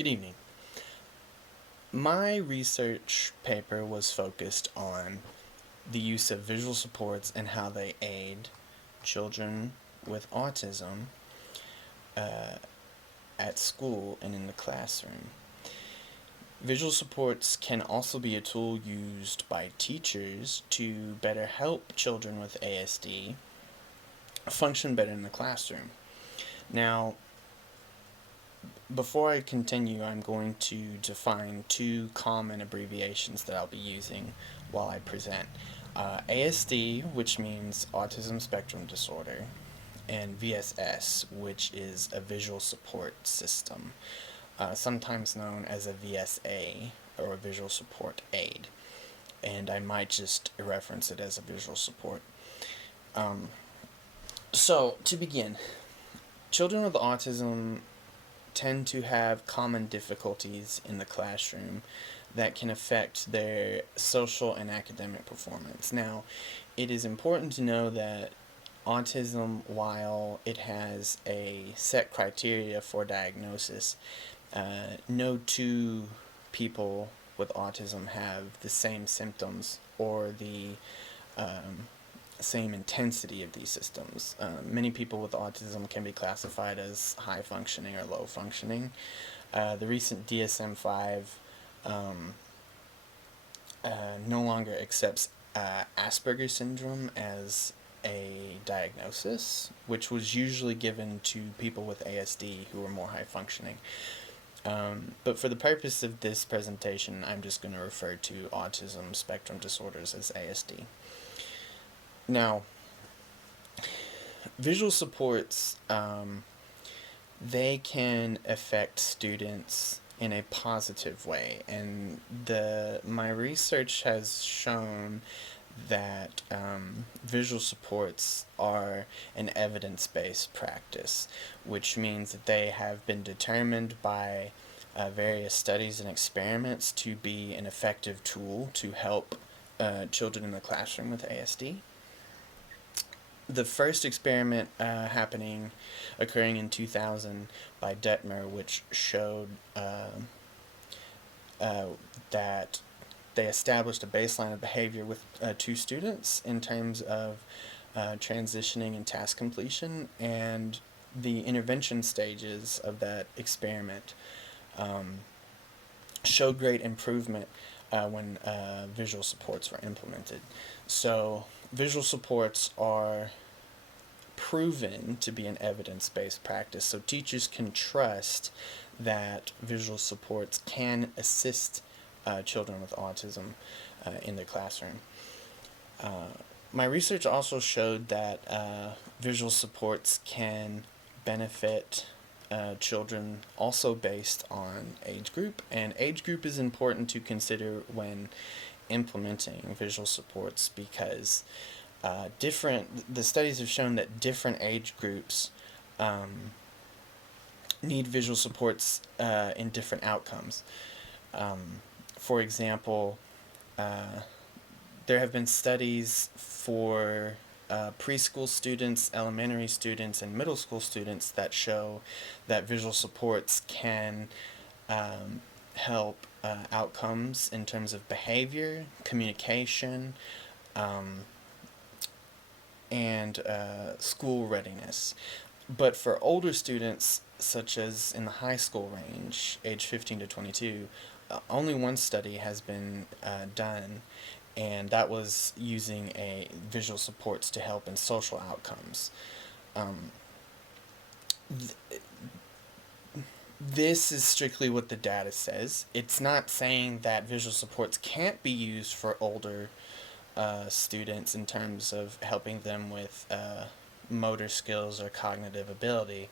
Good evening. My research paper was focused on the use of visual supports and how they aid children with autism at school and in the classroom. Visual supports can also be a tool used by teachers to better help children with ASD function better in the classroom. Now, before I continue, I'm going to define two common abbreviations that I'll be using while I present. ASD, which means Autism Spectrum Disorder, and VSS, which is a Visual Support System, sometimes known as a VSA, or a Visual Support Aid. And I might just reference it as a visual support. So, to begin, children with autism tend to have common difficulties in the classroom that can affect their social and academic performance. Now, it is important to know that autism, while it has a set criteria for diagnosis, no two people with autism have the same symptoms or the same intensity of these systems. Many people with autism can be classified as high functioning or low functioning. The recent DSM-5 no longer accepts Asperger's syndrome as a diagnosis, which was usually given to people with ASD who were more high functioning. But for the purpose of this presentation, I'm just going to refer to autism spectrum disorders as ASD. Now, visual supports, they can affect students in a positive way, and my research has shown that visual supports are an evidence-based practice, which means that they have been determined by various studies and experiments to be an effective tool to help children in the classroom with ASD. The first experiment occurring in 2000 by Detmer, which showed that they established a baseline of behavior with two students in terms of transitioning and task completion, and the intervention stages of that experiment showed great improvement when visual supports were implemented. So visual supports are proven to be an evidence-based practice, so teachers can trust that visual supports can assist children with autism in their classroom. My research also showed that visual supports can benefit children also based on age group, and age group is important to consider when implementing visual supports because the studies have shown that different age groups need visual supports in different outcomes. For example, there have been studies for preschool students, elementary students, and middle school students that show that visual supports can help outcomes in terms of behavior, communication, and school readiness. But for older students, such as in the high school range, age 15 to 22, only one study has been done, and that was using visual supports to help in social outcomes. This is strictly what the data says. It's not saying that visual supports can't be used for older students in terms of helping them with motor skills or cognitive ability,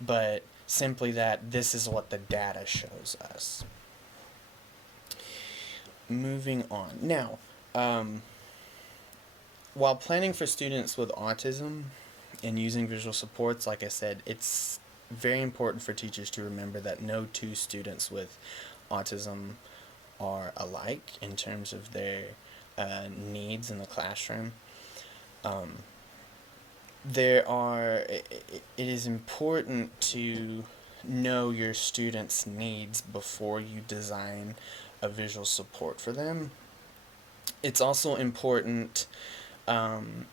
but simply that this is what the data shows us. Moving on. Now, while planning for students with autism and using visual supports, like I said, it's very important for teachers to remember that no two students with autism are alike in terms of their needs in the classroom. It is important to know your students' needs before you design a visual support for them. It's also important um,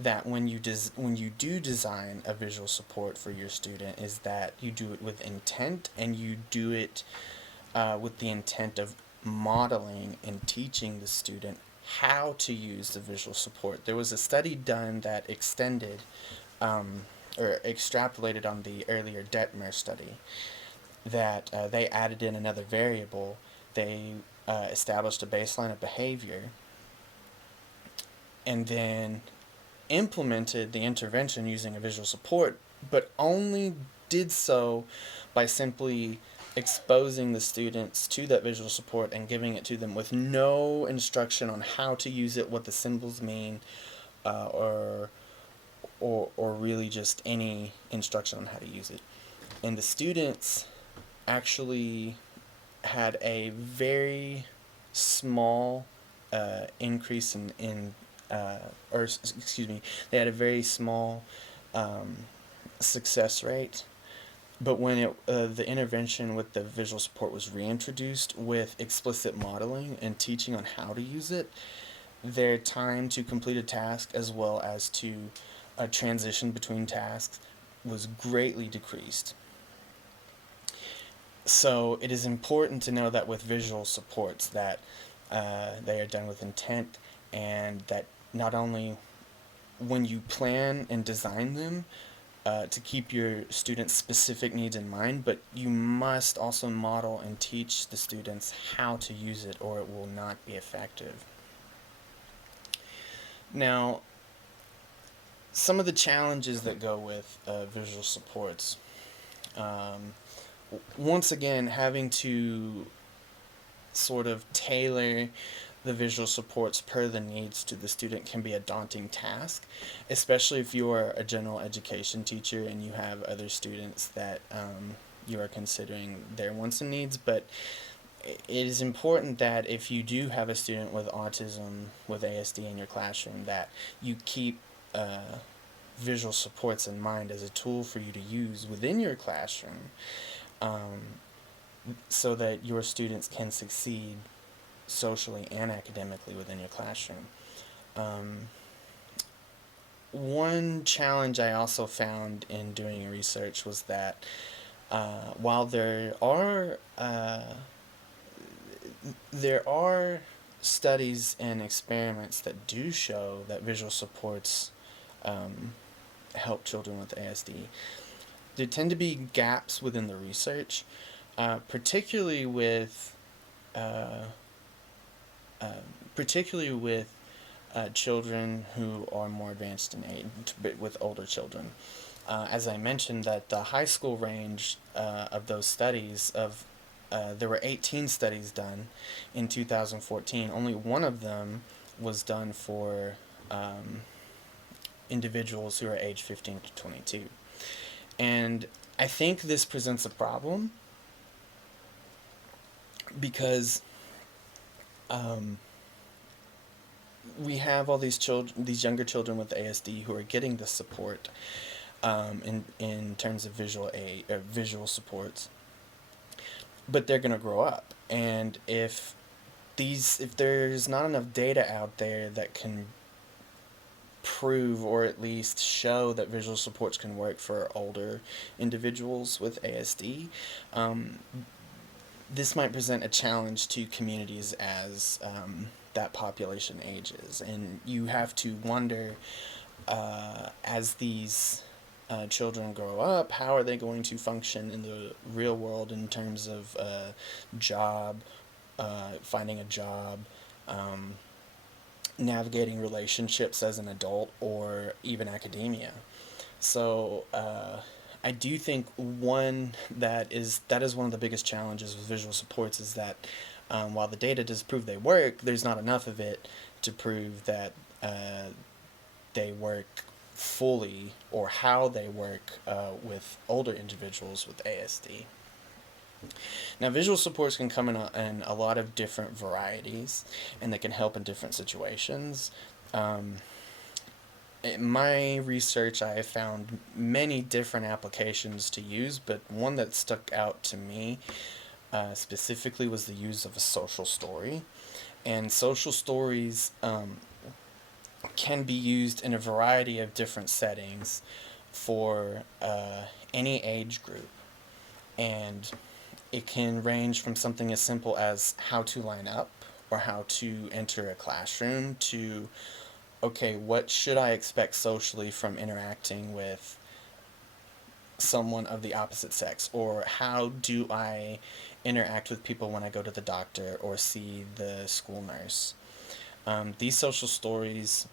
that when you do design a visual support for your student, is that you do it with intent, and you do it with the intent of modeling and teaching the student how to use the visual support. There was a study done that extended um, or extrapolated on the earlier Detmer study, that they added in another variable. They established a baseline of behavior and then implemented the intervention using a visual support, but only did so by simply exposing the students to that visual support and giving it to them with no instruction on how to use it, what the symbols mean, or really just any instruction on how to use it. And the students actually had a very small increase in or excuse me, they had a very small um, success rate. But when the intervention with the visual support was reintroduced with explicit modeling and teaching on how to use it, their time to complete a task as well as to transition between tasks was greatly decreased. So it is important to know that with visual supports that they are done with intent, and that not only when you plan and design them to keep your students' specific needs in mind, but you must also model and teach the students how to use it, or it will not be effective. Now, some of the challenges that go with visual supports. Once again, having to sort of tailor the visual supports per the needs to the student can be a daunting task, especially if you are a general education teacher and you have other students that you are considering their wants and needs. But it is important that if you do have a student with autism, with ASD in your classroom, that you keep visual supports in mind as a tool for you to use within your classroom, so that your students can succeed socially and academically within your classroom. One challenge I also found in doing research was that while there are studies and experiments that do show that visual supports help children with ASD, there tend to be gaps within the research, particularly with uh, particularly with children who are more advanced in age, but with older children. As I mentioned, that the high school range of those studies there were 18 studies done in 2014. Only one of them was done for individuals who are age 15 to 22. And I think this presents a problem because we have all these these younger children with ASD who are getting this support in terms of visual supports, but they're gonna grow up, and if there's not enough data out there that can prove or at least show that visual supports can work for older individuals with ASD, this might present a challenge to communities as that population ages. And you have to wonder, as these children grow up, how are they going to function in the real world in terms of finding a job, navigating relationships as an adult, or even academia. So I do think that is one of the biggest challenges with visual supports, is that while the data does prove they work, there's not enough of it to prove that they work fully, or how they work with older individuals with ASD. Now, visual supports can come in a lot of different varieties, and they can help in different situations. in my research, I found many different applications to use, but one that stuck out to me specifically was the use of a social story. And social stories can be used in a variety of different settings for any age group. And it can range from something as simple as how to line up or how to enter a classroom to, okay, what should I expect socially from interacting with someone of the opposite sex? Or how do I interact with people when I go to the doctor or see the school nurse? These social stories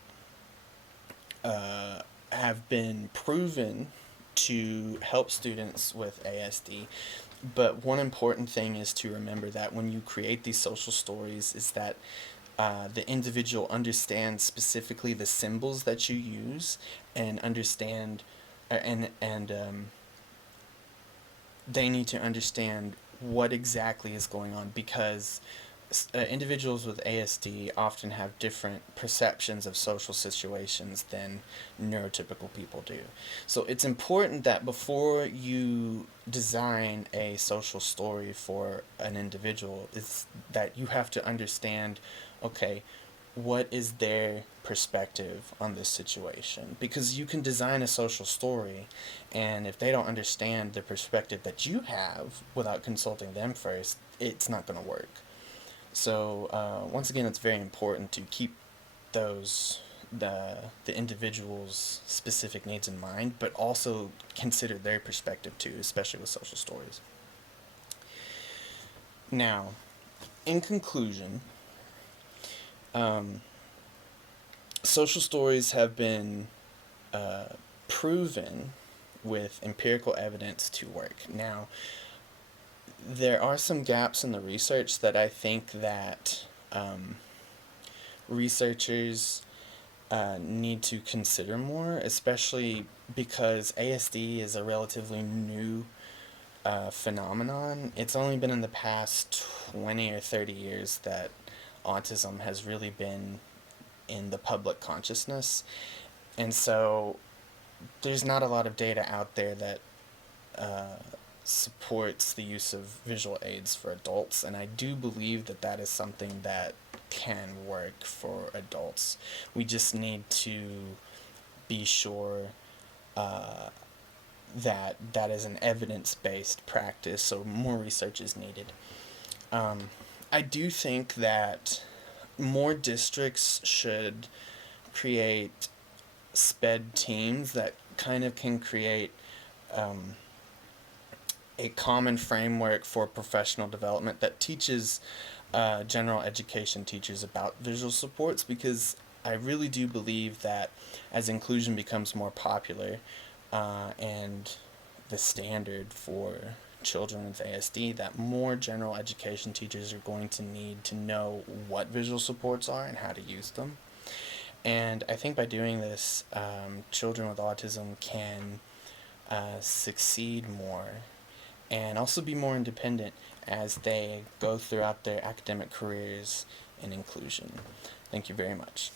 uh, have been proven to help students with ASD. But one important thing is to remember that when you create these social stories, is that the individual understands specifically the symbols that you use and understand, and they need to understand what exactly is going on, because individuals with ASD often have different perceptions of social situations than neurotypical people do. So it's important that before you design a social story for an individual, is that you have to understand, okay, what is their perspective on this situation? Because you can design a social story, and if they don't understand the perspective that you have without consulting them first, it's not going to work. So once again, it's very important to keep those the individual's specific needs in mind, but also consider their perspective too, especially with social stories. Now, in conclusion, um, social stories have been uh, proven with empirical evidence to work. Now, there are some gaps in the research that I think that researchers need to consider more, especially because ASD is a relatively new phenomenon. It's only been in the past 20 or 30 years that autism has really been in the public consciousness. And so there's not a lot of data out there that uh, supports the use of visual aids for adults, and I do believe that that is something that can work for adults. We just need to be sure uh, that that is an evidence-based practice, so more research is needed. Um, I do think that more districts should create SPED teams that kind of can create um, a common framework for professional development that teaches general education teachers about visual supports, because I really do believe that as inclusion becomes more popular and the standard for children with ASD, that more general education teachers are going to need to know what visual supports are and how to use them. And I think by doing this, children with autism can succeed more and also be more independent as they go throughout their academic careers in inclusion. Thank you very much.